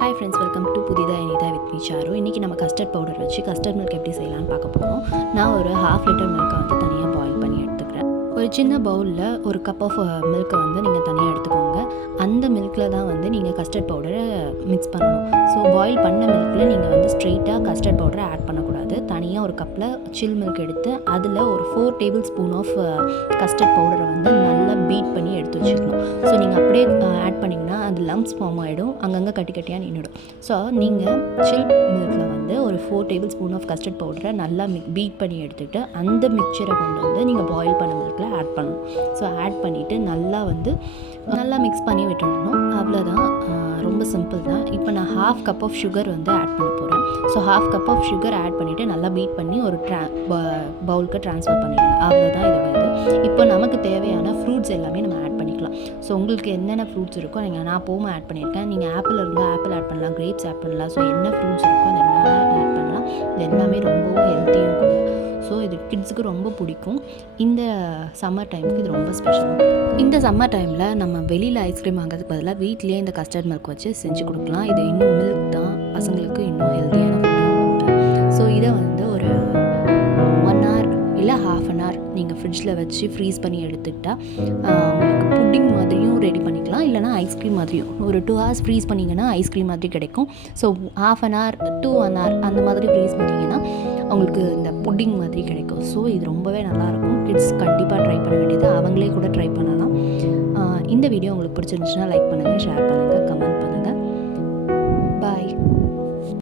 Hi friends, welcome to புதிதாக இனிதா with me சாரு. இன்றைக்கி நம்ம கஸ்டர்ட் பவுடர் வச்சு கஸ்டர்ட் மில்க் எப்படி செய்யலாம்னு பார்க்க போகிறோம். நான் ஒரு 1/2 லிட்டர் மில்கை வந்து தனியாக பாயில் பண்ணி எடுத்துக்கிறேன். ஒரு சின்ன பவுலில் ஒரு கப் ஆஃப் மில்கை வந்து நீங்கள் தனியாக எடுத்துக்கோங்க. அந்த மில்கில் தான் வந்து நீங்கள் கஸ்டர்ட் பவுடரை மிக்ஸ் பண்ணணும். ஸோ பாயில் பண்ண மில்கில் நீங்கள் வந்து ஸ்ட்ரெயிட்டாக கஸ்டர்ட் பவுடரை ஆட் பண்ணக்கூடாது. தனியாக ஒரு கப்பில் சில் மில்க் எடுத்து அதில் ஒரு 4 டேபிள் ஸ்பூன் ஆஃப் கஸ்டர்ட் பவுடரை வந்து நல்லா பீட் பண்ணி எடுத்து வச்சுக்கணும். ஸோ நீங்கள் அப்படியே ஆட் பண்ணிங்கன்னா அது லம்ப்ஸ் ஃபார்ம் ஆகிடும், அங்கங்கே கட்டி கட்டியாக நின்றுடும். ஸோ நீங்கள் சில் மில்கில் வந்து ஒரு 4 டேபிள் ஸ்பூன் ஆஃப் கஸ்டர்ட் பவுடரை நல்லா பீட் பண்ணி எடுத்துகிட்டு அந்த மிக்சரை கொண்டு வந்து நீங்கள் பாயில் பண்ண மில்கில் ஆட் பண்ணணும். ஸோ ஆட் பண்ணிவிட்டு நல்லா மிக்ஸ் பண்ணி விட்டுடணும். அவ்வளோதான், ரொம்ப சிம்பிள் தான். இப்போ நான் 1/2 கப் ஆஃப் சுகர் வந்து ஆட் பண்ண போகிறேன். So 1/2 cup of sugar add பண்ணிவிட்டு நல்லா பீட் பண்ணி ஒரு பவுலுக்கு ட்ரான்ஸ்ஃபர் பண்ணிடுங்க. அவ்வளோதான் இதோட இது. இப்போ நமக்கு தேவையான ஃப்ரூட்ஸ் எல்லாமே நம்ம ஆட் பண்ணிக்கலாம். ஸோ உங்களுக்கு என்னென்ன ஃப்ரூட்ஸ் இருக்கோ நான் போமா ஆட் பண்ணியிருக்கேன். நீங்கள் ஆப்பிள் இருந்தால் ஆப்பிள் ஆட் பண்ணலாம், கிரேப்ஸ் ஆட் பண்ணலாம். ஸோ என்ன ஃப்ரூட்ஸ் இருக்கோ அது எல்லாமே ஆட் பண்ணலாம். இது எல்லாமே ரொம்பவும் ஹெல்த்தியும் கூட. ஸோ இது கிட்ஸுக்கு ரொம்ப பிடிக்கும். இந்த சம்மர் டைமுக்கு இது ரொம்ப ஸ்பெஷல். இந்த சம்மர் டைமில் நம்ம வெளியில் ஐஸ்கிரீம் வாங்கிறதுக்கு பதிலாக வீட்லேயே இந்த கஸ்டர்ட் மில்க் வச்சு செஞ்சு கொடுக்கலாம். இது இன்னும் மில்க் தான், பசங்களுக்கு இன்னும் ஹெல்த்தியான ஃபுட்டும் கூட. ஸோ இதை வந்து ஒரு 1 hour இல்லை 1/2 hour நீங்கள் ஃப்ரிட்ஜில் வச்சு ஃப்ரீஸ் பண்ணி எடுத்துக்கிட்டால் உங்களுக்கு புட்டிங் மாதிரியும் ரெடி பண்ணிக்கலாம், இல்லைனா ஐஸ்கிரீம் மாதிரியும். ஒரு 2 hours ஃப்ரீஸ் பண்ணிங்கன்னா ஐஸ்கிரீம் மாதிரி கிடைக்கும். ஸோ 1/2 hour to 1 hour அந்த மாதிரி ஃப்ரீஸ் பண்ணிங்கன்னா அவங்களுக்கு இந்த புட்டிங் மாதிரி கிடைக்கும். ஸோ இது ரொம்பவே நல்லாயிருக்கும். கிட்ஸ் கண்டிப்பாக ட்ரை பண்ண வேண்டியது, அவங்களே கூட ட்ரை பண்ணலாம். இந்த வீடியோ உங்களுக்கு பிடிச்சிருந்துச்சுன்னா லைக் பண்ணுங்கள், ஷேர் பண்ணுங்கள், கமெண்ட் பண்ணுங்கள்.